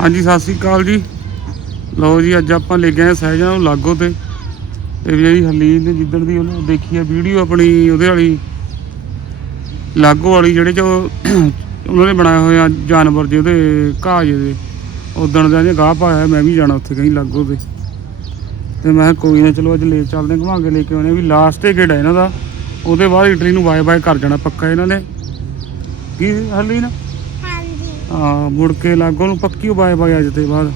ਹਾਂਜੀ, ਸਤਿ ਸ੍ਰੀ ਅਕਾਲ ਜੀ। ਲਓ ਜੀ, ਅੱਜ ਆਪਾਂ ਲੈ ਕੇ ਆਏ ਸਹਿਜਾਂ ਨੂੰ ਲਾਗੋ ਤੇ। ਤੇ ਜਿਹੜੀ ਹਰਲੀਨ ਨੇ ਜਿੱਦਣ ਦੀ ਉਹਨੇ ਦੇਖੀ ਆ ਵੀਡੀਓ ਆਪਣੀ, ਉਹਦੇ ਵਾਲੀ। ਲਾਗੋ ਵਾਲੀ ਜਿਹੜੇ ਚ ਉਹਨਾਂ ਨੇ ਬਣਾਇਆ ਹੋਇਆ ਜਾਨਵਰ ਜੇ ਉਹਦੇ ਘਾਹ ਜਿਹੇ ਦੇ। ਉਦਣ ਦਾ ਇਹਨੇ ਗਾਹ ਪਾਇਆ, ਮੈਂ ਵੀ ਜਾਣਾ ਉੱਥੇ ਕहीं ਲਾਗੋ ਤੇ। ਤੇ ਮੈਂ ਕਿਹਾ ਕੋਈ ਨਾ, ਚਲੋ ਅੱਜ ਲੈ ਚੱਲਦੇ ਹਾਂ, ਘੁਮਾ ਕੇ ਲੈ ਕੇ ਆਉਣੇ ਵੀ ਲਾਸਟ ਤੇ ਗੇੜਾ ਇਹਨਾਂ ਦਾ? ਉਹਦੇ ਬਾਅਦ ਇਟਲੀ ਨੂੰ ਬਾਏ ਬਾਏ ਕਰ ਜਾਣਾ ਪੱਕਾ ਇਹਨਾਂ ਨੇ। ਕੀ ਹਰਲੀਨ? ਹਾਂ ਮੁੜ ਕੇ ਲਾਗੋਂ ਨੂੰ ਪੱਕੀ ਬਾਏ ਬਾਏ ਅੱਜ ਤੇ ਬਾਅਦ।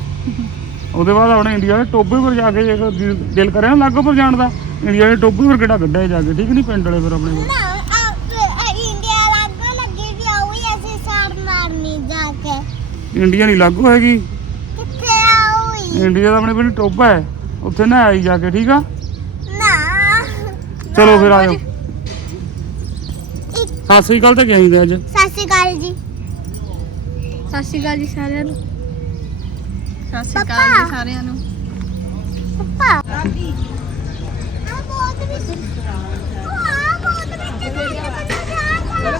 ਉਹਦੇ ਬਾਅਦ ਆਪਣੇ ਇੰਡੀਆ ਦੇ ਟੋਬੇ ਪਰ ਜਾ ਕੇ ਜੇ ਕੋਈ ਦਿਲ- ਦਿਲ ਕਰੇ ਨਾ ਲਾਗੋਂ ਪਰ ਜਾਣ ਦਾ? ਇੰਡੀਆ ਦੇ ਟੋਬੇ ਪਰ ਕਿਹੜਾ ਕੱਢਿਆ ਜਾ ਕੇ ਠੀਕ ਨਹੀਂ ਪਿੰਡ ਵਾਲੇ ਫਿਰ ਆਪਣੇ ਕੋਲ? ਆ ਇੰਡੀਆ ਨਹੀਂ ਲਾਗੋ ਹੈਗੀ। ਕਿੱਥੇ ਆਉਈ ਇੰਡੀਆ ਦਾ ਆਪਣੇ ਪਿੰਡ ਟੋਬਾ ਹੈ ਉੱਥੇ ਨਾ ਆਈ ਜਾ ਕੇ ਠੀਕ ਆ? ਨਾ। ਚਲੋ ਫਿਰ ਆਜੋ ਸਤਿ ਸ੍ਰੀ ਅਕਾਲ ਤਾਂ ਸੀ ਅੱਜ। ਸਤਿ ਸ਼੍ਰੀ ਅਕਾਲ ਜੀ ਸਾਰਿਆਂ ਨੂੰ। ਸਤਿ ਸ਼੍ਰੀ ਅਕਾਲ। ਜੀ ਸਾਰਿਆਂ ਨੂੰ। ਪਪਾ। ਆ ਉਹ ਆ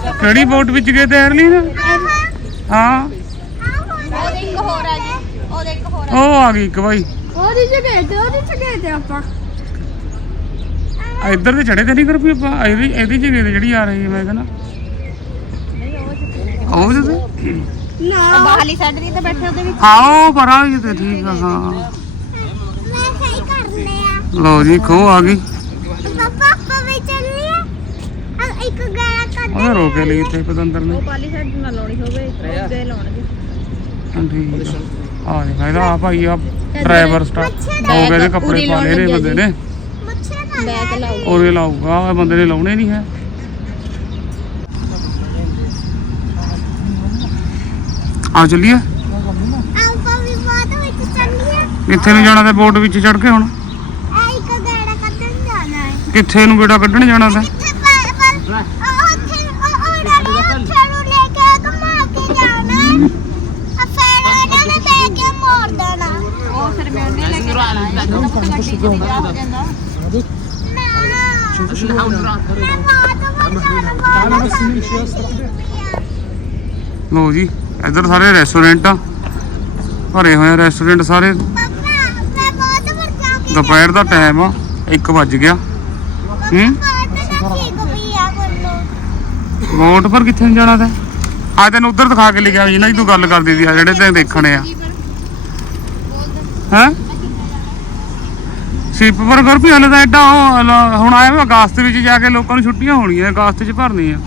ਆ ਕਿਹੜੀ ਬੋਟ ਵਿੱਚ ਗਏ ਤੇ ਹਰਲੀਨ ਹਾਂ। ਉਹਦੇ ਇੱਕ ਹੋਰ ਆ ਜੀ। ਉਹਦੇ ਇੱਕ ਹੋਰ ਉਹ ਆ ਗਈ ਇੱਕ ਬਾਈ। ਉਹਦੀ ਜਗ੍ਹਾ ਤੇ ਉਹਦੀ ਜਗ੍ਹਾ ਤੇ ਆਪਾਂ। ਇੱਧਰ ਤੇ ਚੜੇ ਤੇ ਨਹੀਂ ਕਰ ਵੀ ਆਪਾਂ? ਇਹਦੀ ਇਹਦੀ ਜਗ੍ਹਾ ਤੇ ਜਿਹੜੀ ਆ ਰਹੀ ਹੈ ਮੈਂ ਕਹਿੰਦਾ। ਉਹ ਜਿਹਦੇ ਉਹ ਬਾਹਲੀ ਸਾਈਡ ਦੀ ਤਾਂ ਬੈਠੇ ਉਹਦੇ ਵਿੱਚ। ਹਾਂ ਉਹ ਪਰਾਂ ਜਿੱਤੇ ਠੀਕ ਆ ਹਾਂ ਮੈਂ ਸਹੀ ਕਰ ਲਿਆ ਲਓ ਜੀ ਖੋ ਆ ਗਈ। ਪਾਪਾ ਆਪਾਂ ਵੀ ਚੱਲੀਏ ਆ। ਇੱਕ ਗਾਣਾ ਕੱਢ ਉਹਨੇ ਰੋਕ ਕੇ ਲਈ ਇੱਥੇ ਪਤੰਦਰ ਨੇ। ਉਹ ਬਾਹਲੀ ਸਾਈਡ ਨਾ ਲਾਉਣੀ ਹੋਵੇ ਉਹਦੇ ਲਾਉਣਗੇ ਹਾਂ, ਠੀਕ ਆ। ਆ ਦੇਖ ਇਹਦਾ ਆ ਭਾਈ ਆ ਡਰਾਈਵਰ ਸਟਾਫ ਹੋ ਗਏ ਦੇ ਕੱਪੜੇ ਪਾ ਲਏ ਨੇ ਬੰਦੇ ਨੇ। ਉਹਦੇ ਲਾਊਗਾ ਇਹ ਬੰਦੇ ਨੇ ਲਾਉਣੇ ਨਹੀਂ ਹੈ। ਆ ਚੱਲੀਏ। ਆਪਾਂ ਵੀ ਬਾਅਦ ਵਿੱਚ ਚੱਲੀਏ। ਕਿੱਥੇ ਨੂੰ ਜਾਣਾ ਤੇ ਬੋਟ ਵਿੱਚ ਚੜ ਕੇ ਹੁਣ? ਆ ਇੱਕ ਗਾਣਾ ਕੱਢਣ ਜਾਣਾ ਹੈ। ਕਿੱਥੇ ਨੂੰ ਬੇਟਾ ਕੱਢਣ ਜਾਣਾ ਤੇ ਕਿੱਥੇ ਪਰ ਪਰ ਉਹ ਉੱਥੇ ਉਹ ਉਹਨਾਂ ਨੇ ਉੱਥੇ ਨੂੰ ਲੈ ਕੇ ਘੁਮਾ ਕੇ ਜਾਣਾ ਹੈ। ਆ ਫਿਰ ਉਹਨਾਂ ਨੇ ਲੈ ਕੇ ਮੋੜ ਦੇਣਾ। ਉਹ ਫਿਰ ਮੈਂ ਉਹਨੇ ਲੈ ਕੇ ਜਾਣਾ ਹੈ। ਜਦੋਂ ਤੱਕ ਗੱਡੀ ਚ ਨਹੀਂ ਜਾ ਹੋ ਜਾਂਦਾ। ਲਓ ਜੀ। ਇੱਧਰ ਸਾਰੇ ਰੈਸਟੋਰੈਂਟ ਆ। ਭਰੇ ਹੋਏ ਆ ਰੈਸਟੋਰੈਂਟ ਸਾਰੇ। ਦੁਪਹਿਰ ਦਾ ਟਾਈਮ ਆ 1 ਵੱਜ ਗਿਆ। ਹੂੰ? ਬੋਟ ਪਰ ਕਿੱਥੇ ਨੂੰ ਜਾਣਾ ਤੇ? ਆ ਤੈਨੂੰ ਉੱਧਰ ਦਿਖਾ ਕੇ ਲਿਖਿਆ ਜਿਹਨਾਂ ਦੀ ਤੂੰ ਗੱਲ ਕਰਦੀ ਸੀ, ਆ ਜਿਹੜੇ ਤੈਨੂੰ ਦੇਖਣੇ ਆ। ਹੈ? ਸਿਪ ਕਰ ਵੀ ਹਲੇ ਤਾਂ ਐਡਾ ਉਹ ਹੁਣ ਆਇਆ ਅਗਸਤ ਵਿੱਚ ਜਾ ਕੇ ਲੋਕਾਂ ਨੂੰ ਛੁੱਟੀਆਂ ਹੋਣੀਆਂ, ਅਗਸਤ 'ਚ ਭਰਨੀ ਆ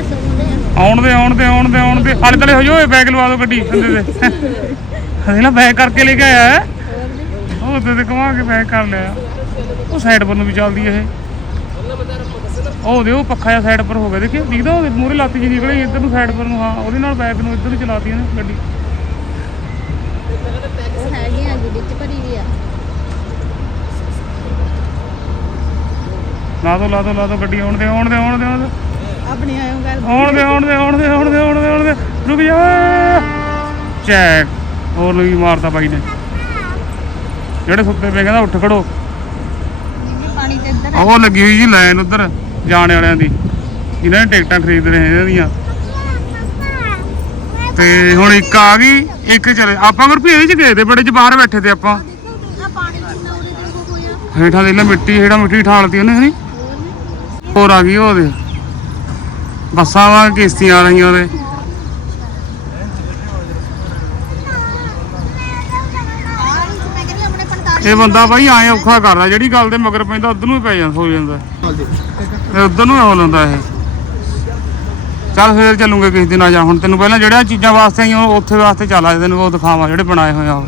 ਦੀ ਆ। ਆਉਣ ਦੇ ਆਉਣ ਦੇ ਆਉਣ ਦੇ ਆਉਣ ਦੇ ਹਲੇ ਤਲੇ ਹੋ ਜਾਓ ਬੈਗ ਲਵਾ ਦਿਓ ਗੱਡੀ ਅੰਦੇ ਤੇ ਹਲੇ ਨਾ ਬੈਗ ਕਰਕੇ ਲੈ ਕੇ ਆਇਆ ਹੈ। ਉਹ ਤੇ ਘੁਮਾ ਕੇ ਬੈਗ ਕਰ ਲਿਆ। ਉਹ ਸਾਈਡ ਪਰ ਨੂੰ ਵੀ ਚੱਲਦੀ ਇਹ। ਉਹ ਦੇ ਉਹ ਪੱਖਾ ਜਿਹਾ ਸਾਈਡ ਪਰ ਹੋ ਗਿਆ। ਦੇਖੀ ਦਿਖਦਾ ਉਹ ਮੂਰੇ ਲੱਤ ਜੀ ਨਿਕਲੀ ਇੱਧਰ ਨੂੰ ਸਾਈਡ ਪਰ ਨੂੰ। ਹਾਂ ਉਹਦੇ ਨਾਲ ਬੈਗ ਨੂੰ ਇੱਧਰ ਨੂੰ ਚਲਾਤੀ ਇਹਨੇ ਗੱਡੀ। ਉਹ ਹੈਗੇ ਆ ਜੀ ਵਿੱਚ ਭਰੀ ਵੀ ਆ। ਲਾ ਦੋ ਲਾ ਦੋ ਲਾ ਦੋ ਗੱਡੀ। ਆਉਣ ਦੇ ਆਉਣ ਦੇ ਆਉਣ ਦੇ ਆਉਣ ਦੇ ਆਪਣੀ ਆਇਓ ਗੱਲ ਆਉਣ ਦੇ ਆਉਣ ਦੇ ਆਉਣ ਦੇ ਆਉਣ ਦੇ ਆਉਣ ਦੇ ਆਉਣ ਦੇ। ਰੁਕ ਜਾ। ਚੈੱਕ ਹੋਰ ਨੂੰ ਵੀ ਮਾਰਤਾ ਬਾਈ ਨੇ। ਜਿਹੜੇ ਸੁੱਤੇ ਪਏ ਕਹਿੰਦਾ ਉੱਠ ਖੜੋ। ਪਾਣੀ ਤੇ ਇੱਧਰ ਉਹ ਲੱਗੀ ਹੋਈ ਜੀ ਲਾਈਨ ਉਧਰ ਜਾਣ ਵਾਲਿਆਂ ਦੀ। ਜਿਨ੍ਹਾਂ ਨੇ ਟਿਕਟਾਂ ਖਰੀਦ ਰਹੇ ਇਹਨਾਂ ਦੀਆਂ। ਤੇ ਹੁਣ ਇੱਕ ਆ ਗਈ ਇੱਕ ਚਲੇ। ਆਪਾਂ ਗੁਰਪੀ ਇਹਦੇ ਚ ਗਏ ਤੇ ਬੜੇ ਚ ਬਾਹਰ ਬੈਠੇ ਤੇ ਆਪਾਂ। ਹੇਠਾਂ ਦੇ ਲੈ ਮਿੱਟੀ ਹੇਠਾਂ ਮਿੱਟੀ ਠਾਲਤੀ ਉਹਨੇ ਹਨੀ ਹੋਰ ਆ ਗਈ ਉਹਦੇ ਬੱਸਾਂ ਵਾਂ ਕਿਸ਼ਤੀਆਂ ਆ ਰਹੀਆਂ ਉਹਦੇ ਮੈਂ ਕਹਿੰਦੀ ਆਪਣੇ 45 ਇਹ ਬੰਦਾ ਬਾਈ ਐਂ ਔਖਾ ਕਰਦਾ ਜਿਹੜੀ ਗੱਲ ਦੇ ਮਗਰ ਪੈਂਦਾ ਉਧਰ ਨੂੰ ਪੈ ਜਾਂਦਾ ਹੋ ਜਾਂਦਾ। ਤੇ ਉਧਰ ਨੂੰ ਹੀ ਲੈਂਦਾ ਇਹ। ਚੱਲ ਫੇਰ ਚੱਲੂਗੇ ਕਿਸੇ ਦਿਨ ਆ ਜਾ। ਹੁਣ ਤੈਨੂੰ ਪਹਿਲਾਂ ਜਿਹੜੀਆਂ ਚੀਜ਼ਾਂ ਵਾਸਤੇ ਆਈਆਂ ਉਹ ਉੱਥੇ ਵਾਸਤੇ ਚੱਲ ਆ ਤੈਨੂੰ ਉਹ ਦਿਖਾਵਾਂ ਜਿਹੜੇ ਬਣਾਏ ਹੋਏ ਆ ਉਹ।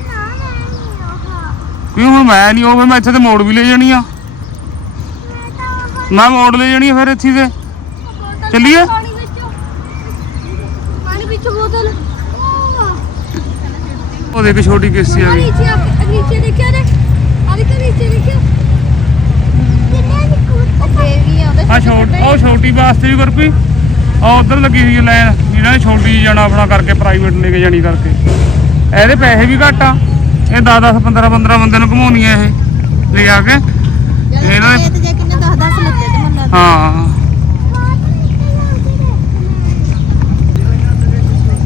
ਕਿਉਂ ਹੁਣ ਮੈਂ ਨਹੀਂ ਉਹ ਮੈਂ ਇੱਥੇ ਤੇ ਮੋੜ ਵੀ ਲੈ ਜਾਣੀ ਆ। ਮੈਂ ਮੋੜ ਲੈ ਜਾਣੀ ਆ ਫਿਰ ਇੱਥੇ ਤੇ। ਚੱਲੀਏ? ਪਾਣੀ ਵਿੱਚ। ਪਾਣੀ ਵਿੱਚ ਬੋਤਲ। ਉਹ ਦੇਖ ਛੋਟੀ ਕਿਸ਼ਤੀ ਆ ਗਈ ਨੀਚੇ ਦੇਖਿਆ ਨੇ ਆ ਦੇਖ ਨੀਚੇ ਬੇਬੀ ਆ ਉਹਦੇ ਆ ਛੋਟ ਉਹ ਛੋਟੀ ਵਾਸਤੇ ਵੀ ਗੁਰਪੀ ਆ ਉਧਰ ਲੱਗੀ ਹੋਈ ਲਾਈਨ ਇਹਨਾਂ ਨੇ ਛੋਟੀ ਜਿਹੀ ਜਾਣਾ ਆਪਣਾ ਕਰਕੇ ਪ੍ਰਾਈਵੇਟ ਲੈ ਕੇ ਜਾਣੀ ਕਰਕੇ। ਇਹਦੇ ਪੈਸੇ ਵੀ ਘੱਟ ਆ। ਇਹ 10 10 15 15 ਬੰਦੇ ਨੂੰ ਘਮਾਉਣੀ ਆ ਇਹ। ਲੈ ਆ ਕੇ। ਇਹਨਾਂ ਨੇ ਤੇ ਜੇ ਕਿੰਨੇ 10 10 ਲੱਤੇ ਤੇ ਮੰਨ ਹਾਂ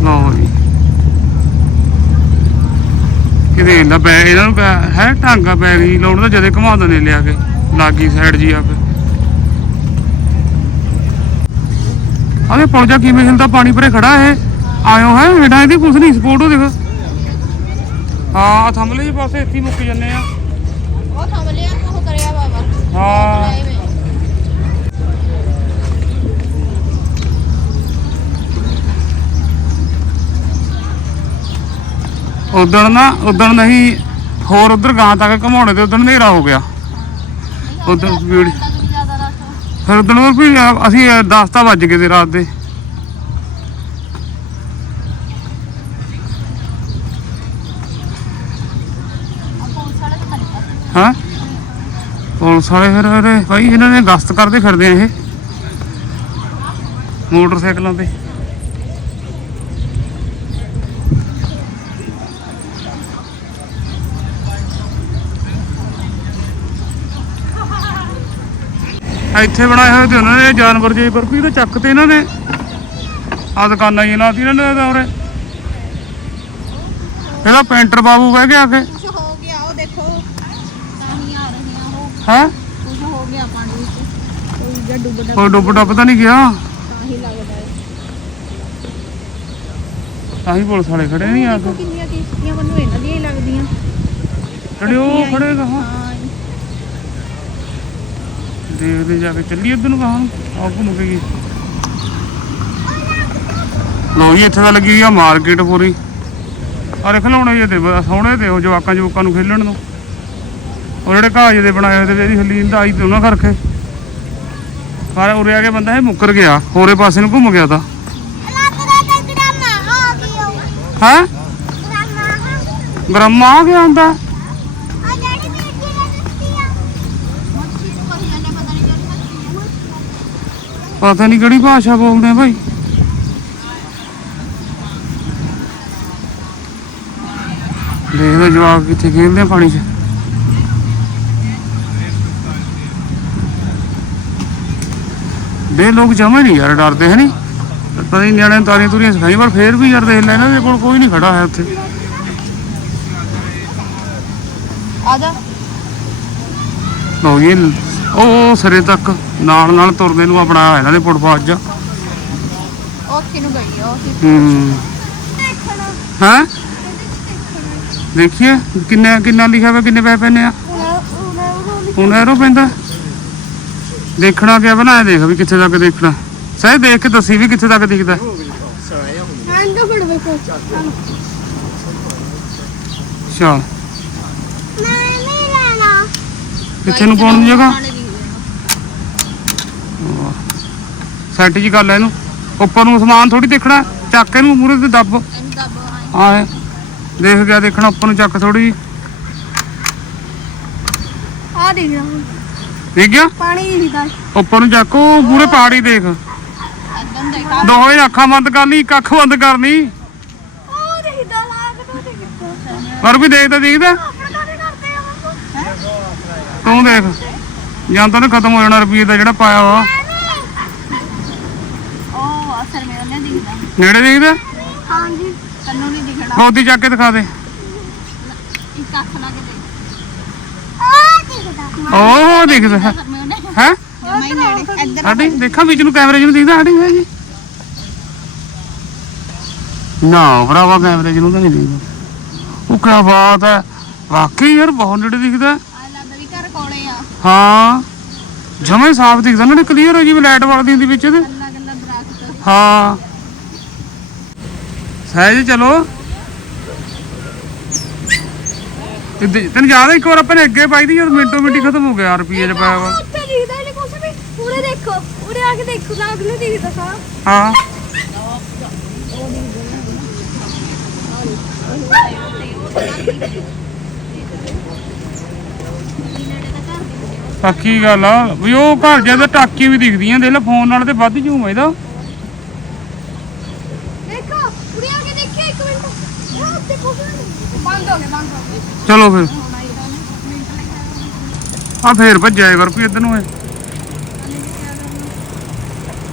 ਲਓ ਲੈ ਬੈ ਇਹਨਾਂ ਨੂੰ ਹੈ ਢਾਂਗਾ ਪੈ ਗਈ ਲਾਉਣ ਦਾ ਜਦੇ ਘਮਾਉਂਦੇ ਨੇ ਲਿਆ ਕੇ ਲਾਗੀ ਸਾਈਡ ਜੀ ਆਪੇ ਆਲੇ ਪੌਜਾ ਕਿਵੇਂ ਹਿਲਦਾ ਪਾਣੀ ਭਰੇ ਖੜਾ ਇਹ? ਆਇਓ ਹੈ ਹੇਠਾਂ ਇਹਦੀ ਕੁਛ ਨਹੀਂ ਸਪੋਰਟ ਉਹ ਦੇਖ। ਹਾਂ ਥੰਮਲੇ ਜੀ ਪਾਸੇ ਇੱਥੇ ਹੀ ਮੁੱਕ ਜੰਨੇ ਆ। ਉਹ ਥੰਮ ਲਿਆ ਉਹ ਕਰਿਆ ਬਾਬਾ। ਹਾਂ। ਉਦਣ ਨਾ ਉਦਣ ਨਹੀਂ ਹੋਰ ਉਧਰ ਗਾਂ ਤੱਕ ਘਮਾਉਣੇ ਤੇ ਉਦਣ ਹਨੇਰਾ ਹੋ ਗਿਆ। ਜ਼ਿਆਦਾ ਰਸ਼ ਫਿਰ ਉਹ ਵੀ ਅਸੀਂ 10 ਤਾਂ ਵੱਜ ਗਏ ਤੇ ਰਾਤ ਦੇ। ਹਾਂ? ਪੁਲਿਸ ਵਾਲੇ ਫਿਰ ਇਹਦੇ ਭਾਈ ਇਹਨਾਂ ਨੇ ਗਸ਼ਤ ਕਰਦੇ ਫਿਰਦੇ ਆ ਇਹ। ਮੋਟਰਸਾਈਕਲਾਂ ਤੇ। ਇੱਥੇ ਬਣਾਏ ਹੋਏ ਤੇ ਉਹਨਾਂ ਨੇ ਜਾਨਵਰ ਜੇ ਵੀ ਤੇ ਚੱਕ ਤੇ ਇਹਨਾਂ ਨੇ। ਆ ਦੁਕਾਨਾਂ ਜੀ ਲਾਤੀ ਇਹਨਾਂ ਨੇ ਉਰੇ। ਇਹਦਾ ਪੈਂਟਰ ਬਾਬੂ ਬਹਿ ਗਿਆ ਕੇ ਕੁਝ ਹੋ ਗਿਆ ਉਹ ਦੇਖੋ। ਤਾਂ ਹੀ ਆ ਰਹੀਆਂ ਉਹ। ਹੈ? ਕੁਝ ਹੋ ਗਿਆ ਪਾਣੀ ਵਿੱਚ। ਕੋਈ ਜਾਂ ਡੁੱਬਦਾ ਉਹ ਡੁੱਬ ਡੁੱਬ ਤਾਂ ਨਹੀਂ ਗਿਆ? ਤਾਂ ਹੀ ਲੱਗਦਾ ਹੈ। ਤਾਂ ਹੀ ਪੁਲਿਸ ਵਾਲੇ ਖੜੇ ਨਹੀਂ ਆ ਕੇ ਕਿੰਨੀਆਂ ਕਿਸ਼ਤੀਆਂ ਮੈਨੂੰ ਇਹਨਾਂ ਦੀਆਂ ਹੀ ਲੱਗਦੀਆਂ। ਜਿਹੜੇ ਉਹ ਖੜੇ ਕਹਾਂ ਹਾਂ। ਦੇਖਦੇ ਜਾ ਕੇ ਚੱਲੀ ਇੱਧਰ ਨੂੰ ਕਹਾਂ ਆ ਘੁੰਮ ਕੇ ਗਈ ਲੋ ਜੀ ਇੱਥੇ ਤਾਂ ਲੱਗੀ ਹੋਈ ਆ ਮਾਰਕੀਟ ਪੂਰੀ। ਆ ਦੇਖ ਲਾਉਣੇ ਜੇ ਤੇ ਸੋਹਣੇ ਤੇ ਉਹ ਜਵਾਕਾਂ ਜਵਾਕਾਂ ਨੂੰ ਖੇਲਣ ਨੂੰ। ਉਹ ਜਿਹੜੇ ਘਾਹ ਜਿਹੇ ਦੇ ਬਣਾਏ ਹੋਏ ਤੇ ਇਹਦੀ ਹਲੀਨ ਦਾ ਆਈ ਤੇ ਉਹਨਾਂ ਕਰਕੇ। ਪਰ ਉਰੇ ਆ ਕੇ ਬੰਦਾ ਇਹ ਮੁੱਕਰ ਗਿਆ ਹੋਰੇ ਪਾਸੇ ਨੂੰ ਘੁੰਮ ਗਿਆ ਤਾਂ। ਹੈ ਗਰਮਾ ਆ ਗਿਆ ਹੁੰਦਾ ਆ ਜਿਹੜੀ ਬੀਬੀ ਨੇ ਦਿੱਤੀ ਆ ਮੱਛੀ ਨੂੰ ਕਹੀ ਜਾਂਦੇ ਪਤਾ ਨਹੀਂ ਕਿਹੜੀ ਮੱਛੀ ਹੈ ਪਤਾ ਨਹੀਂ ਕਿਹੜੀ ਭਾਸ਼ਾ ਬੋਲਦੇ ਆ ਭਾਈ ਦੇਖਦੇ ਜਵਾਕ ਕਿੱਥੇ ਖੇਡਦੇ ਆ ਪਾਣੀ 'ਚ। ਦੇ ਲੋਕ ਜਮਾ ਨਹੀਂ ਯਾਰ ਡਰਦੇ ਹੈ ਨਹੀਂ ਪਤਾ ਨਹੀਂ ਨਿਆਣਿਆਂ ਨੂੰ ਤਾਰੀਆਂ ਤੁਰੀਆਂ ਸਿਖਾਈ ਪਰ ਫੇਰ ਵੀ ਯਾਰ ਦੇਖ ਲੈ ਇਹਨਾਂ ਦੇ ਕੋਲ ਕੋਈ ਨਹੀਂ ਖੜਾ ਹੈ ਉੱਥੇ। ਆ ਜਾ। ਜੀ ਉਹ ਸਿਰੇ ਤੱਕ ਨਾਲ ਨਾਲ ਤੁਰਦੇ ਨੂੰ ਆਪਣਾ ਇਹਨਾਂ ਦੇ ਫੁੱਟਪਾਥ 'ਚ। ਉੱਥੇ ਨੂੰ ਗਈ ਆ ਉਹ ਹੂੰ। ਹਾਂ? ਦੇਖੀਏ ਕਿੰਨਾ ਕਿੰਨਾ ਲਿਖਿਆ ਹੋਇਆ ਕਿੰਨੇ ਪੈਸੇ ਪੈਣੇ ਆ? ਹੁਣ ਐਰੋ ਪੈਂਦਾ। ਦੇਖਣਾ ਕਿਆ ਬਣਾਇਆ ਦੇਖ ਵੀ ਕਿੱਥੇ ਤੱਕ ਦੇਖਣਾ। ਸਹਿ ਦੇਖ ਕੇ ਦੱਸੀ ਵੀ ਕਿੱਥੇ ਤੱਕ ਦਿਖਦਾ। ਕਿੱਥੇ ਨੂੰ ਪਾਉਣ ਦੀ ਜਗ੍ਹਾ? ਸੈੱਟ ਜੀ ਕਰ ਲੈ ਇਹਨੂੰ। ਉੱਪਰ ਨੂੰ ਸਮਾਨ ਥੋੜੀ ਦੇਖਣਾ ਚੱਕ ਇਹਨੂੰ ਮੂਰੇ ਤੇ ਦੱਬ। ਆਏ ਦੇਖ ਗਿਆ ਦੇਖਣਾ ਉੱਪਰ ਨੂੰ ਚੱਕ ਥੋੜੀ ਆ ਦੇਖ ਲਾ ਦੇਖ ਗਿਆ? ਪਾਣੀ ਦਿਖਦਾ। ਉੱਪਰ ਨੂੰ ਚੱਕ ਉਹ ਪੂਰੇ ਪਹਾੜੀ ਦੇਖ। ਦੋਵੇਂ ਅੱਖਾਂ ਬੰਦ ਕਰ ਲਈ ਇੱਕ ਅੱਖ ਬੰਦ ਕਰਨੀ ਉਹ ਦਿਖਦਾ ਲੱਗਦਾ ਦਿਖਦਾ ਪਰ ਵੀ ਦੇਖਦਾ। ਦੇਖਦਾ ਤੂੰ ਦੇਖ। ਜਾਂ ਤਾਂ ਨਾ ਖਤਮ ਹੋ ਜਾਣਾ ਰੁਪਈਏ ਦਾ ਜਿਹੜਾ ਪਾਇਆ ਵਾ। ਉਹ ਅਸਰ ਮੇਰੇ ਨੇ ਦਿਖਦਾ। ਨੇੜੇ ਦੇਖਦਾ? ਹਾਂਜੀ। ਤੈਨੂੰ ਨਹੀਂ ਦਿਖਣਾ। ਗੋਦੀ ਚੱਕ ਕੇ ਦਿਖਾ ਦੇ। ਇੱਕ ਅੱਖ ਲਾ ਕੇ ਦੇਖ। ਉਹ ਦਿਖਦਾ। ਹੈ? ਹੈ ਸਾਡੀ ਦੇਖਾਂ ਵਿੱਚ ਨੂੰ ਕੈਮਰੇ 'ਚ ਨੂੰ ਦਿਖਦਾ ਸਾਡੀ ਹੈ ਜੀ ਨਾ ਭਰਾਵਾ ਕੈਮਰੇ 'ਚ ਨੂੰ ਤਾਂ ਨਹੀਂ ਦਿਖਦਾ। ਉਹ ਕਿਆ ਬਾਤ ਹੈ। ਵਾਕਈ ਯਾਰ ਬਹੁਤ ਨੇੜੇ ਦਿਖਦਾ ਆ ਲੱਗਦਾ ਵੀ ਘਰ ਕੋਲੇ ਆ ਹਾਂ। ਜਮੇ ਸਾਫ਼ ਦਿਖਦਾ। ਨਾ ਕਲੀਅਰ ਹੋ ਜਿਵੇਂ ਲਾਈਟ ਵਗਦੀ ਹੁੰਦੀ ਵਿੱਚ ਇਹਦੇ। ਹਾਂ। ਸਹਿਜ ਚਲੋ। ਤੈਨੂੰ ਯਾਦ ਹੈ ਇੱਕ ਵਾਰ ਆਪਾਂ ਨੇ ਅੱਗੇ ਪਾਈ ਦੀ ਜਦ ਮਿੰਟੋ ਮਿੰਟੀ ਖਤਮ ਹੋ ਗਿਆ ਰੁਪਈਏ ਚ ਪਾਇਆ ਵਾ ਉੱਥੇ ਦਿਖਦਾ ਨਹੀਂ ਕੁਛ ਵੀ। ਉਰੇ ਦੇਖੋ। ਉਰੇ ਆ ਕੇ ਦੇਖੋ ਤਾਂ ਅਗਲੇ ਦਿਖਦਾ ਸਾਰਾ ਹਾਂ। ਪੱਕੀ ਗੱਲ ਆ। ਵੀ ਉਹ ਘਰ ਜਦ ਟਾਕੀ ਵੀ ਦਿਖਦੀਆਂ ਦੇਖ ਲੈ ਫੋਨ ਨਾਲ ਤੇ ਵੱਧ ਝੂਮ ਇਹਦਾ। ਦੇਖੋ ਉਰੇ ਆ ਕੇ ਦੇਖਿਓ ਇੱਕ ਮਿੰਟ। ਉੱਥੇ ਕੁਛ ਨਹੀਂ। ਬੰਦ ਹੋ ਗਿਆ ਬੰਦ ਹੋ ਗਿਆ ਚਲੋ ਫਿਰ। ਆ ਫੇਰ ਭੱਜਿਆ ਕਰ ਵੀ ਇੱਧਰ ਨੂੰ ਹੈ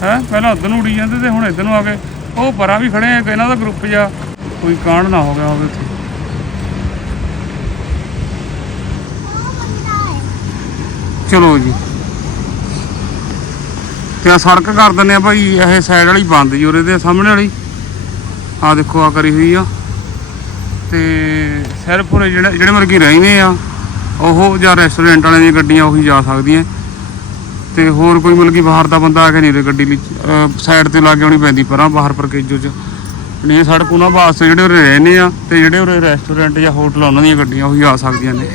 ਹੈ ਪਹਿਲਾਂ ਉੱਧਰ ਨੂੰ ਉੜੀ ਜਾਂਦੇ ਤੇ ਹੁਣ ਇੱਧਰ ਨੂੰ ਆ ਕੇ। ਉਹ ਪਰਾਂ ਵੀ ਖੜੇ ਆ ਇਹਨਾਂ ਦਾ ਗਰੁੱਪ ਜਾਂ ਕੋਈ ਕਾਂਡ ਨਾ ਹੋ ਗਿਆ ਹੋਵੇ ਉੱਥੇ ਚਲੋ ਜੀ। ਤੇ ਆ ਸੜਕ ਕਰ ਦਿੰਨੇ ਆ ਭਾਈ, ਇਹ ਸਾਈਡ ਵਾਲੀ ਬੰਦ ਜੀ ਉਰੇ ਦੇ ਸਾਹਮਣੇ ਵਾਲੀ। ਆ ਦੇਖੋ ਆ ਕਰੀ ਹੋਈ ਆ। ਤੇ ਸਿਰਫ ਉਰੇ ਜਿਹੜੇ ਜਿਹੜੇ ਮਰਗੀ ਰਹਿੰਦੇ ਆ, ਉਹ ਜਾਂ ਰੈਸਟੋਰੈਂਟ ਵਾਲਿਆਂ ਦੀਆਂ ਗੱਡੀਆਂ ਉਹੀ ਜਾ ਸਕਦੀਆਂ। ਤੇ ਹੋਰ ਕੋਈ ਮਤਲਬ ਕਿ ਬਾਹਰ ਦਾ ਬੰਦਾ ਆ ਕੇ ਨਹੀਂ ਉਰੇ ਗੱਡੀ ਲਈ ਸਾਈਡ ਤੇ ਲਾ ਕੇ ਆਉਣੀ ਪੈਂਦੀ ਪਰਾਂ, ਬਾਹਰ ਪਰਕੇਜੋ ਚ। ਨਹੀਂ, ਇਹ ਸੜਕ ਉਹਨਾਂ ਵਾਸਤੇ ਜਿਹੜੇ ਉਰੇ ਰਹਿੰਦੇ ਆ, ਤੇ ਜਿਹੜੇ ਉਰੇ ਰੈਸਟੋਰੈਂਟ ਜਾਂ ਹੋਟਲ ਉਹਨਾਂ ਦੀਆਂ ਗੱਡੀਆਂ ਉਹੀ ਆ ਸਕਦੀਆਂ ਨੇ।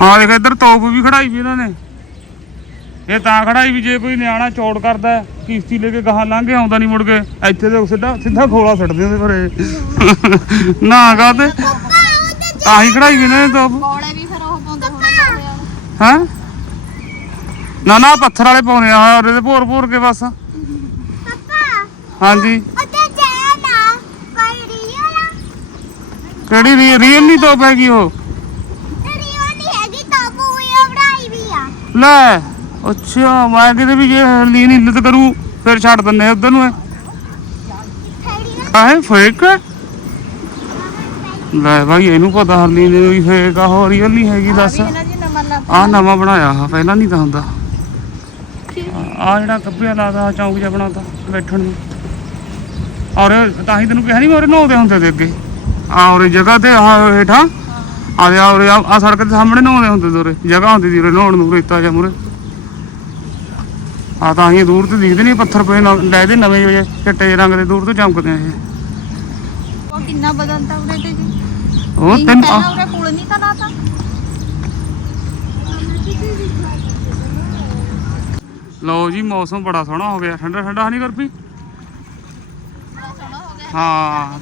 ਹਾਂ ਦੇਖ ਇੱਧਰ ਤੋਪ ਵੀ ਖੜਾਈ ਵੀ ਇਹਨਾਂ ਨੇ। ਇਹ ਤਾਂ ਖੜਾਈ ਵੀ ਜੇ ਕੋਈ ਨਿਆਣਾ ਚੌੜ ਕਰਦਾ ਕਿਸ਼ਤੀ ਲੈ ਕੇ ਗਾਹਾਂ ਲੰਘ ਆਉਂਦਾ ਨਹੀਂ ਮੁੜ ਕੇ। ਇੱਥੇ ਤੇ ਸਿੱਧਾ ਸਿੱਧਾ ਖੋਲਾ ਛੱਡਦੇ ਉਹਦੇ ਪਰੇ ਨਾ ਗਾ ਤੇ ਤਾਂ ਹੀ ਖੜਾਈ ਵੀ ਇਹਨਾਂ ਨੇ ਤੋਪ। ਕੋਲੇ ਵੀ ਫਿਰ ਉਹ ਪਾਉਂਦੇ ਹੋਣੇ ਹੈ? ਨਾ ਨਾ ਪੱਥਰ ਵਾਲੇ ਪਾਉਣੇ ਆ ਉਹਦੇ ਤੇ ਭੋਰ ਭੋਰ ਕੇ ਬਸ। ਪਾਪਾ ਹਾਂਜੀ। ਉੱਤੇ ਜਾਣਾ ਕੋਈ ਰੀਅਲ ਆ? ਕਿਹੜੀ ਰੀਅਲ ਨਹੀਂ ਤੋਪ ਹੈਗੀ ਉਹ। ਲੈ ਅੱਛਾ ਮੈਂ ਕਿਤੇ ਵੀ ਜੇ ਲੀਨ ਹਿੱਲਤ ਕਰੂ ਫਿਰ ਛੱਡ ਦਿੰਨੇ ਉਧਰ ਨੂੰ ਆਹੇ ਫੇਕ ਹੈ? ਲੈ ਭਾਈ ਇਹਨੂੰ ਪਤਾ ਹਰਲੀ ਨੇ ਵੀ ਫੇਕ ਆ ਹੋ ਰੀਅਲ ਨਹੀਂ ਹੈਗੀ ਦੱਸ। ਆ ਨਵਾਂ ਬਣਾਇਆ ਆ ਪਹਿਲਾਂ ਨਹੀਂ ਤਾਂ ਹੁੰਦਾ। ਆ ਜਿਹੜਾ ਕੱਪਿਆ ਲਾਦਾ ਚੌਂਕ ਜਿਹਾ ਬਣਾਤਾ ਬੈਠਣ ਨੂੰ। ਔਰ ਤਾਂ ਹੀ ਤੈਨੂੰ ਕਿਹਾ ਨਹੀਂ ਮੇਰੇ ਨਹਾਉਂਦੇ ਹੁੰਦੇ ਤੇ ਅੱਗੇ। ਆ ਉਰੇ ਜਗ੍ਹਾ ਤੇ ਆ ਹੇਠਾਂ। ਆ ਦੇ ਆ ਉਰੇ ਆ ਸੜਕ ਦੇ ਸਾਹਮਣੇ ਨਹਾਉਂਦੇ ਹੁੰਦੇ ਤੇ ਉਰੇ ਜਗ੍ਹਾ ਹੁੰਦੀ ਸੀ ਉਰੇ ਨਹਾਉਣ ਨੂੰ ਰੇਤਾ ਜਾਂ ਮੁਰੇ ਆ ਤਾਂ ਹੀ ਦੂਰ ਤੇ ਦਿਖਦੇ ਨਹੀਂ ਪੱਥਰ ਪਏ ਲੈ ਦੇ ਨਵੇਂ ਜਿਹੇ ਚਿੱਟੇ ਰੰਗ ਦੇ ਦੂਰ ਤੋਂ ਚਮਕਦੇ ਆ ਇਹ। ਉਹ ਕਿੰਨਾ ਬਦਲਤਾ ਤੇ ਜੀ? ਉਹ ਨਹੀਂ ਤਿੰਨ ਉਹਦੇ ਪੁਲ ਨਹੀਂ ਤਾਂ? ਲਾਤਾ ਲਓ ਜੀ ਮੌਸਮ ਬੜਾ ਸੋਹਣਾ ਹੋ ਗਿਆ। ਠੰਡਾ ਠੰਡਾ ਹਨੀ ਗੁਰਪੀ ਬੜਾ ਸੋਹਣਾ ਹੋ ਗਿਆ। ਹਾਂ।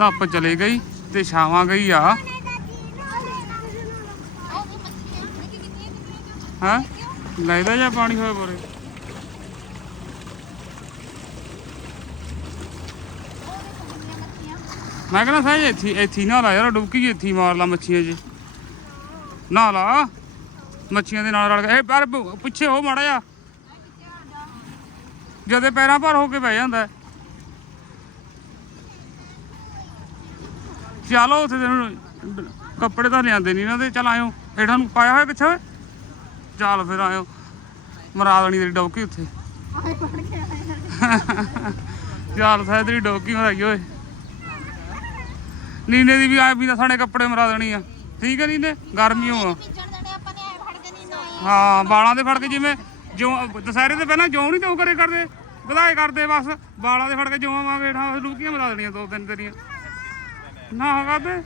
ਧੁੱਪ ਚਲੇ ਗਈ ਤੇ ਛਾਵਾਂ ਗਈ ਆ ਉਹ ਵੀ ਮੱਛੀਆਂ ਦੇਖੀ ਕਿੰਨੀਆਂ ਕਿੰਨੀਆਂ ਹੈ? ਲੈਦਾ ਜਾਂ ਪਾਣੀ ਹੋਇਆ ਬੋਰੇ ਮੈਂ ਕਹਿੰਦਾ ਸਾਜ ਇੱਥੇ ਇੱਥੇ ਹੀ ਨਾ ਲਾ ਯਾਰ, ਡੁਬਕੀ ਜਿਹੀ ਇੱਥੇ ਮਾਰ ਲਾ ਮੱਛੀਆਂ 'ਚ ਨਾ ਲਾ। ਮੱਛੀਆਂ ਦੇ ਨਾਲ ਰਲ ਕੇ ਇਹ ਪਰ ਪਿੱਛੇ ਹੋ ਮਾੜਾ ਜਾ ਜਦੇ ਪੈਰਾਂ ਭਰ ਹੋ ਕੇ ਬਹਿ ਜਾਂਦਾ। ਹੈ। ਚਲੋ ਉੱਥੇ ਤੈਨੂੰ ਕੱਪੜੇ ਤਾਂ ਲਿਆਂਦੇ ਨਹੀਂ ਨਾ ਦੇ ਚਲ ਆਇਓ। ਹੇਠਾਂ ਨੂੰ ਪਾਇਆ ਹੋਇਆ ਕਿੱਥੇ ਚੱਲ ਫਿਰ ਆਇਓ। ਮਰਾ ਦੇਣੀ ਤੇਰੀ ਡੌਕੀ ਉੱਥੇ। ਆਏ ਪੜ ਕੇ ਆਏ ਚੱਲ ਸਾਇਦ ਤੇਰੀ ਡੌਕੀ ਮਰਾਈ ਓਏ। ਨੀਨੇ ਦੀ ਵੀ ਆ ਵੀ ਸਾਡੇ ਕੱਪੜੇ ਮਰਾ ਦੇਣੀ ਆ। ਠੀਕ ਹੈ ਨੀਨੇ? ਗਰਮੀ ਹੋ ਹਾਂ ਬਾਲਾਂ ਦੇ ਫੜ ਕੇ ਜਿਵੇਂ ਜੋ ਦੁਸਹਿਰੇ ਤੇ ਪਹਿਲਾਂ ਜੋ ਨਹੀਂ ਤੂੰ ਕਰੇ ਕਰਦੇ। ਵਧਾਏ ਕਰਦੇ ਬਸ। ਬਾਲਾਂ ਦੇ ਫੜ ਕੇ ਜੋ ਆਵਾਂਗੇ ਠਾ ਲੁਕੀਆਂ ਮਰਾ ਦੇਣੀਆਂ ਦੋ ਦਿਨ ਤੇਰੀਆਂ। ਨਾ ਹੋਗਾ ਤੇ।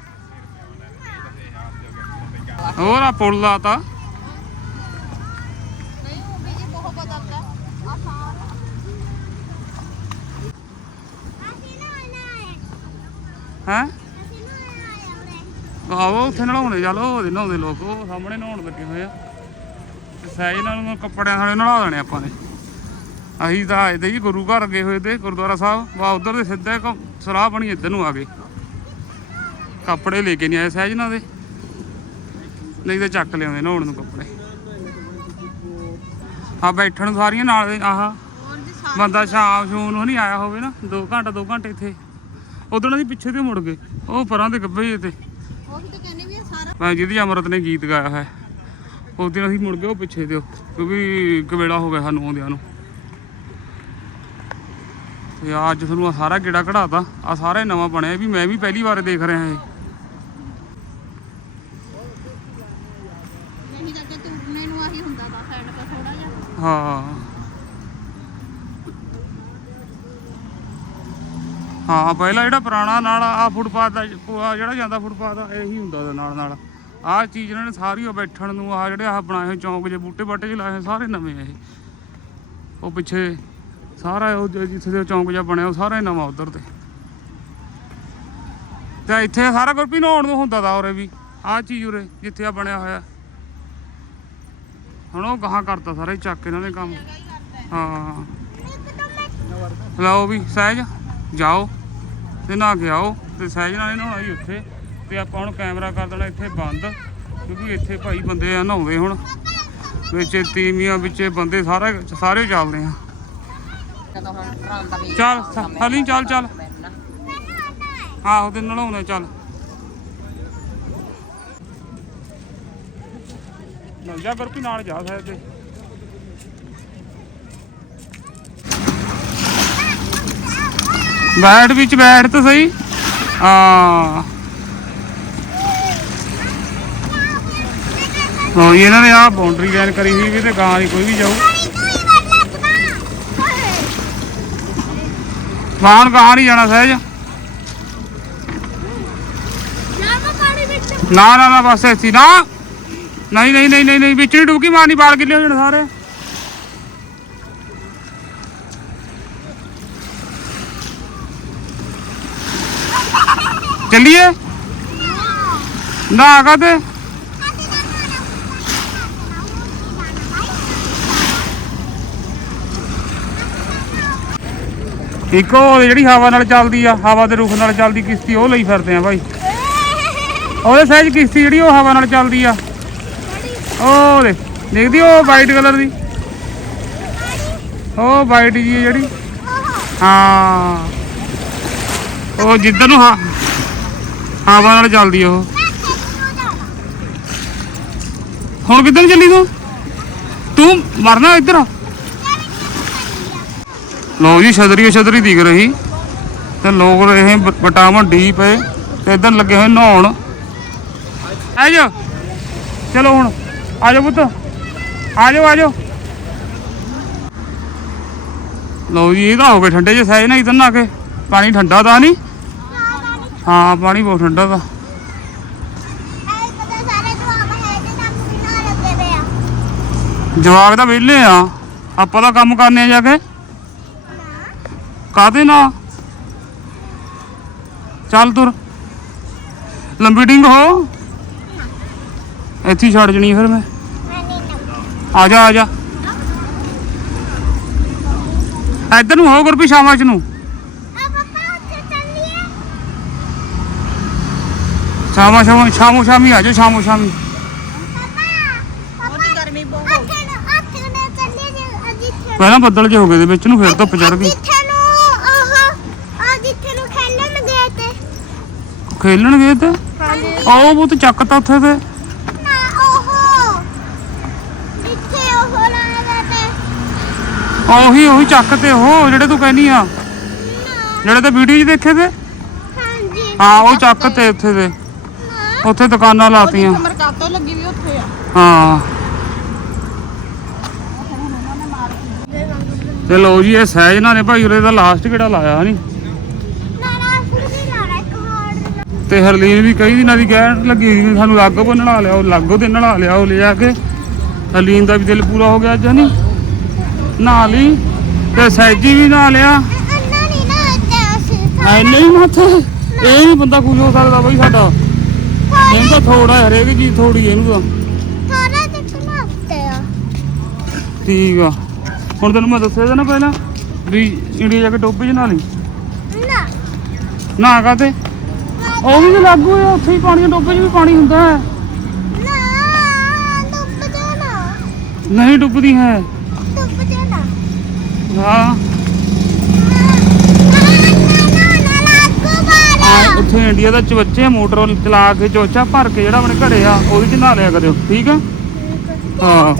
ਹੋਰ ਆ ਪੁੱਲ ਲਾਤਾ ਨਹੀਂ ਉਹ ਵੀ ਜੀ ਬਹੁਤ ਬਦਲਦਾ ਆ ਸਾਰਾ ਅਸੀਂ ਨਾ ਆਣਾ ਹੈ ਹੈ? ਆਹੋ ਉੱਥੇ ਨਹਾਉਂਦੇ ਚੱਲ ਉਹ ਨਹਾਉਂਦੇ ਲੋਕ ਉਹ ਸਾਹਮਣੇ ਨਹਾਉਣ ਲੱਗੇ ਹੋਏ ਆ। ਤੇ ਸਹਿਜ ਨਾਲ ਕੱਪੜਿਆਂ ਨਾਲੇ ਨਹਾ ਦੇਣੇ ਆਪਾਂ ਨੇ। ਅਸੀਂ ਤਾਂ ਆਏ ਤੇ ਜੀ ਗੁਰੂ ਘਰ ਗਏ ਹੋਏ ਤੇ ਗੁਰਦੁਆਰਾ ਸਾਹਿਬ। ਵਾ ਉਧਰ ਦੇ ਸਿੱਧੇ ਸਲਾਹ ਬਣੀ ਇੱਧਰ ਨੂੰ ਆ ਗਏ ਕੱਪੜੇ ਲੈ ਕੇ ਨਹੀਂ ਆਏ ਸਹਿਜ ਨਾਲ ਦੇ। ਨਹੀਂ ਤਾਂ ਚੱਕ ਲਿਆਉਂਦੇ ਨਹਾਉਣ ਨੂੰ ਕੱਪੜੇ। ਆ ਬੈਠਣ ਸਾਰੀਆਂ ਨਾਲ ਆਹ। ਬੰਦਾ ਸ਼ਾਮ ਸ਼ੂਮ ਨੂੰ ਨਹੀਂ ਆਇਆ ਹੋਵੇ ਨਾ। 2 ਘੰਟਾ 2 ਘੰਟੇ ਇੱਥੇ। ਉਦੋਂ ਅਸੀਂ ਪਿੱਛੇ ਤੇ ਮੁੜ ਗਏ। ਉਹ ਪਰਾਂ ਦੇ ਗੱਬੇ ਜਿਹੇ ਤੇ। ਉਹੀ ਤਾਂ ਕਹਿੰਦੇ ਵੀ ਇਹ ਸਾਰਾ ਮੈਂ ਜਿਹਦੀ ਅਮਰਤ ਨੇ ਗੀਤ ਗਾਇਆ ਹੈ ਉਸ ਦਿਨ ਅਸੀਂ ਮੁੜ ਗਏ ਉਹ ਪਿੱਛੇ ਤੇ। ਕਿਉਂਕਿ ਕਵੇੜਾ ਹੋ ਗਿਆ ਸਾਨੂੰ ਆਉਂਦਿਆਂ ਨੂੰ। ਤੇ ਆ ਅੱਜ ਤੁਹਾਨੂੰ ਆ ਸਾਰਾ ਗੇੜਾ ਕਢਾਤਾ। ਆ ਸਾਰਾ ਹੀ ਨਵਾਂ ਬਣਿਆ। ਵੀ ਮੈਂ ਵੀ ਪਹਿਲੀ ਵਾਰ ਦੇਖ ਰਿਹਾ ਇਹ। ਤਾਂ ਤੇ ਹਾਂ। ਹਾਂ ਪਹਿਲਾਂ ਜਿਹੜਾ ਪੁਰਾਣਾ ਨਾਲ ਆ ਫੁੱਟਪਾਥ ਦਾ ਜਿਹੜਾ ਜਾਂਦਾ ਫੁੱਟਪਾਥ ਆ ਇਹੀ ਹੁੰਦਾ ਉਹਦੇ ਨਾਲ ਨਾਲ। ਆਹ ਚੀਜ਼ ਇਹਨਾਂ ਨੇ ਸਾਰੀ ਉਹ ਬੈਠਣ ਨੂੰ ਆ ਜਿਹੜੇ ਆਹ ਬਣਾਏ ਹੋਏ ਚੌਂਕ ਜੇ ਬੂਟੇ ਬਾਟੇ ਜਿਹੇ ਲਾਏ ਹੋਏ ਸਾਰੇ ਨਵੇਂ ਇਹ। ਉਹ ਪਿੱਛੇ ਸਾਰਾ ਉਹ ਜਿੱਥੇ ਦੇ ਚੌਂਕ ਜਿਹਾ ਬਣਿਆ ਉਹ ਸਾਰਾ ਹੀ ਨਵਾਂ ਉਧਰ ਤੇ। ਤੇ ਇੱਥੇ ਸਾਰਾ ਗੁਰਪੀ ਨਹਾਉਣ ਨੂੰ ਹੁੰਦਾ ਦਾ ਉਰੇ ਵੀ ਆਹ ਚੀਜ਼ ਉਰੇ ਜਿੱਥੇ ਆ ਬਣਿਆ ਹੋਇਆ। ਹੁਣ ਉਹ ਗਾਹਾਂ ਕਰਤਾ ਸਾਰਾ ਚੱਕ ਇਹਨਾਂ ਨੇ ਕੰਮ। ਹਾਂ। ਲਓ ਵੀ ਸਹਿਜ। ਜਾਓ ਤੇ ਨਾ ਕੇ ਆਓ ਤੇ ਸਹਿਜ ਨਾਲ ਨਹਾਉਣਾ ਜੀ ਉੱਥੇ ਤੇ ਆਪਾਂ ਹੁਣ ਕੈਮਰਾ ਕਰ ਦੇਣਾ ਇੱਥੇ ਬੰਦ, ਕਿਉਂਕਿ ਇੱਥੇ ਭਾਈ ਬੰਦੇ ਆ ਨਹਾਉਂਦੇ ਹੁਣ। ਵਿੱਚ ਤੀਵੀਆਂ, ਵਿੱਚ ਬੰਦੇ ਸਾਰੇ ਸਾਰੇ ਚੱਲਦੇ ਆ। ਚੱਲ ਹਲੀ ਚੱਲ ਚੱਲ। ਆਹੋ, ਤੇ ਨਲਾਉਣੇ ਚੱਲ। ਜਾ ਗੁਰਪੀ ਨਾਲ ਜਾ ਸਕਦੇ ਬੈਠ ਵਿੱਚ ਬੈਠ ਤਾਂ ਸਹੀ। ਹਾਂ। ਹਾਂ, ਇਹਨਾਂ ਨੇ ਆਹ ਬਾਉਂਡਰੀ ਲਾਈਨ ਕਰੀ ਹੋਈ ਵੀ ਤੇ ਗਾਂ ਦੀ ਕੋਈ ਵੀ ਜਾਊ। ਵਾਹਨ ਗਾਂ ਨਹੀਂ ਜਾਣਾ ਸਹਿਜ। ਨਾ ਨਾ ਨਾ, ਬਸ ਐਸੀ ਨਾ। ਨਹੀਂ ਨਹੀਂ ਨਹੀਂ ਨਹੀਂ ਵਿੱਚ ਨਹੀਂ ਡੁਬਕੀ ਮਾਰਨੀ ਬਾਲ ਗਿੱਲੇ ਹੋ ਜਾਣ ਸਾਰੇ। ਚੱਲੀਏ ਨਾ ਆਗਾ ਤੇ? ਜਿਹੜੀ ਹਵਾ ਨਾਲ ਚੱਲਦੀ ਆ, ਹਵਾ ਦੇ ਰੁਖ ਨਾਲ ਚੱਲਦੀ ਕਿਸ਼ਤੀ, ਉਹ ਲਈ ਫਿਰਦੇ ਆ ਭਾਈ ਉਹਦੇ ਸਹਿਜ ਕਿਸ਼ਤੀ ਜਿਹੜੀ ਉਹ ਹਵਾ ਨਾਲ ਚੱਲਦੀ ਆ। ਉਹ ਦੇ ਦੇਖਦੀ ਉਹ ਵਾਈਟ ਕਲਰ ਦੀ? ਉਹ ਵਾਈਟ ਜੀ ਜਿਹੜੀ? ਹਾਂ। ਉਹ ਜਿੱਧਰ ਨੂੰ ਹਾ- ਹਵਾ ਨਾਲ ਚੱਲਦੀ ਉਹ। ਹੁਣ ਕਿੱਧਰ ਨੂੰ ਚੱਲੀ ਤੂੰ? ਤੂੰ ਮਰਨਾ ਇੱਧਰ? ਆ। ਲੋ ਜੀ, ਛਤਰੀ ਛਤਰੀ ਦਿਖ ਰਹੀ। ਤੇ ਲੋਕ ਰਹੇ ਬ- ਡੀ ਪਏ ਤੇ ਇਧਰ ਲੱਗੇ ਹੋਏ ਨਹਾਉਣ। ਆ ਜਾ। ਚਲੋ ਹੁਣ, ਆ ਜਾਓ ਪੁੱਤ। ਆ ਜਾਓ ਆ ਜਾਓ ਲਓ ਜੀ, ਇਹ ਤਾਂ ਹੋ ਗਏ ਠੰਡੇ ਜੇ ਸਹਿਜ ਨਾ ਇਧਰ ਨਾ ਕੇ। ਪਾਣੀ ਠੰਡਾ ਤਾਂ ਨਹੀਂ? ਹਾਂ ਪਾਣੀ ਬਹੁਤ ਠੰਡਾ ਦਾ ਜਵਾਕ ਤਾਂ ਵਿਹਲੇ ਆ। ਆਪਾਂ ਤਾਂ ਕੰਮ ਕਰਨੇ ਆ ਜਾ ਕੇ। ਕਾਦੇ ਨਾ ਚੱਲ ਤੁਰ। ਲੰਬੀ ਡਿੰਗ ਹੋ। ਇੱਥੇ ਛੱਡ ਜਣੀ ਫਿਰ ਮੈਂ। ਆ ਜਾ ਆ ਜਾ। ਇੱਧਰ ਨੂੰ ਹੋ ਗੁਰਪੀ ਸ਼ਾਮਾਂ ਚ ਨੂੰ। ਸ਼ਾਮਾਂ ਸ਼ਾਮਾਂ ਸ਼ਾਮੋ ਸ਼ਾਮੀ ਆ ਜਾ ਸ਼ਾਮੋ ਸ਼ਾਮੀ ਪਹਿਲਾਂ ਬੱਦਲ ਜੇ ਹੋ ਗਏ ਦੇ ਵਿੱਚ ਨੂੰ ਫਿਰ ਧੁੱਪ ਚੜ ਗਈ। ਜਿੱਥੇ ਨੂੰ ਉਹ ਆ ਜਿੱਥੇ ਨੂੰ ਖੇਲਣ ਗਏ ਤੇ? ਖੇਲਣ ਗਏ ਤੇ ਉਹ ਉਹ ਤੇ ਚੱਕਤਾ ਉੱਥੇ ਤੇ। ਨਾ ਉਹ ਜਿੱਥੇ ਉਹ ਲਾਇਆ ਤੇ ਉਹੀ ਉਹੀ ਚੱਕ ਤੇ ਉਹ ਜਿਹੜੇ ਤੂੰ ਕਹਿਨੀ ਆ। ਨਾ ਜਿਹੜੇ ਤੇ ਵੀਡੀਓ 'ਚ ਦੇਖੇ ਤੇ। ਹਾਂਜੀ। ਹਾਂ ਉਹ ਚੱਕ ਤੇ ਉੱਥੇ ਤੇ। ਉੱਥੇ ਦੁਕਾਨਾਂ ਲਾਤੀਆਂ। ਮਰਕਾਤੋ ਲੱਗੀ ਵੀ ਉੱਥੇ ਆ? ਹਾਂ। ਤੇ ਲਓ ਜੀ ਇਹ ਸਹਿਜ ਨਾਲ ਨੇ ਭਾਈ ਉਰੇ ਦਾ ਲਾਸਟ ਕਿਹੜਾ ਲਾਇਆ ਨਹੀਂ ਨਾ ਨਾ ਫਿਰ ਵੀ ਲਾਣਾ ਇੱਕ ਹੋਰ ਤੇ ਹਰਲੀਨ ਵੀ ਕਈ ਦਿਨਾਂ ਦੀ ਕਹਿਣ ਲੱਗੀ ਸੀ ਸਾਨੂੰ ਲਾਗੋ ਬੋ ਨਲਾ ਲਿਆਓ ਲਾਗੋ ਤੇ ਨਲਾ ਲਿਆਓ ਲੈ ਜਾ ਕੇ। ਹਰਲੀਨ ਦਾ ਵੀ ਦਿਲ ਪੂਰਾ ਹੋ ਗਿਆ ਅੱਜ ਨਹੀਂ ਨਹਾ ਲਈ। ਤੇ ਸਹਿਜੀ ਵੀ ਨਹਾ ਲਿਆ। ਅੰਨਾ ਨਹੀਂ ਮੱਥੇ। ਇਹ ਨਹੀਂ ਬੰਦਾ ਖੁਸ਼ ਹੋ ਸਕਦਾ ਬਈ ਸਾਡਾ। ਇਹਨੂੰ ਤਾਂ ਥੋੜਾ ਹਰੇਕ ਚੀਜ਼ ਥੋੜੀ ਇਹਨੂੰ ਤਾਂ। ਥੋੜਾ ਜਿਹਾ ਨਾਸਤੇ ਆ। ਠੀਕ ਆ। ਹੁਣ ਤੈਨੂੰ ਮੈਂ ਦੱਸਿਆ ਤਾਂ ਨਾ ਪਹਿਲਾਂ ਵੀ ਇੰਡੀਆ ਜਾ ਕੇ ਟੋਪੇ 'ਚ ਲਈ। ਨਾ। ਨਹਾ ਕਾਤੇ ਉਹ ਵੀ ਤਾਂ ਲਾਗੂ ਆ ਉੱਥੇ ਹੀ ਪਾਣੀ ਦੇ ਟੋਪੇ 'ਚ ਵੀ ਪਾਣੀ ਹੁੰਦਾ ਹੈ। ਨਾ ਡੁੱਬ ਜਾਣਾ। ਨਹੀਂ ਡੁੱਬਦੀ ਹੈ। ਡੁੱਬ ਜਾਣਾ। ਹਾਂ। ਉੱਥੇ ਇੰਡੀਆ ਦਾ ਚਵੱਚੇ ਮੋਟਰ ਚਲਾ ਕੇ ਚੋਚਾ ਭਰ ਕੇ ਜਿਹੜਾ ਆਪਣੇ ਘਰੇ ਆ ਉਹਦੇ 'ਚ ਨਹਾ ਲਿਆ ਕਰਿਓ ਠੀਕ ਆ? ਹਾਂ।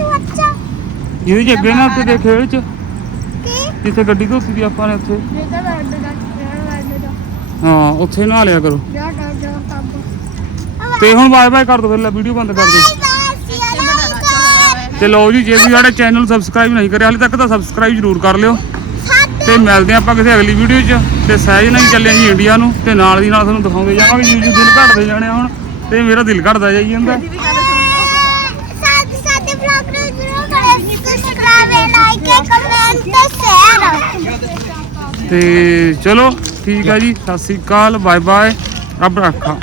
ਜਿਹਦੇ 'ਚ ਅੱਗੇ ਨਾ ਉੱਤੇ ਦੇ ਖੇਡ 'ਚ। ਜਿੱਥੇ ਗੱਡੀ ਧੋਤੀ ਦੀ ਆਪਾਂ ਨੇ ਉੱਥੇ। ਹਾਂ ਉੱਥੇ ਨਹਾ ਲਿਆ ਕਰੋ। ਤੇ ਹੁਣ ਬਾਏ ਬਾਏ ਕਰ ਦੋ ਫਿਰ ਲੈ ਵੀਡੀਓ ਬੰਦ ਕਰ ਦੇ। ਤੇ ਲਓ ਜੀ ਜੇ ਵੀ ਸਾਡੇ ਚੈਨਲ ਸਬਸਕ੍ਰਾਈਬ ਨਹੀਂ ਕਰਿਆ ਹਾਲੇ ਤੱਕ ਤਾਂ ਸਬਸਕ੍ਰਾਈਬ ਜ਼ਰੂਰ ਕਰ ਲਿਓ। ਤੇ ਮਿਲਦੇ ਆਪਾਂ ਕਿਸੇ ਅਗਲੀ ਵੀਡੀਓ 'ਚ। ਤੇ ਸਹਿਜ ਨਾਲ ਹੀ ਚੱਲੇ ਜੀ ਇੰਡੀਆ ਨੂੰ। ਤੇ ਨਾਲ ਦੀ ਨਾਲ ਤੁਹਾਨੂੰ ਦਿਖਾਉਂਦੇ ਜਾਵਾਂਗੇ ਜਿਉਂ ਜਿਉਂ ਦਿਨ ਘਟਦੇ ਜਾਣੇ ਆ ਹੁਣ। ਤੇ ਮੇਰਾ ਦਿਲ ਘਟਦਾ ਜਾਈ ਜਾਂਦਾ। ਤੇ ਚਲੋ ਠੀਕ ਆ ਜੀ। ਸਤਿ ਸ੍ਰੀ ਅਕਾਲ ਬਾਏ ਬਾਏ ਰੱਬ ਰੱਖਾ।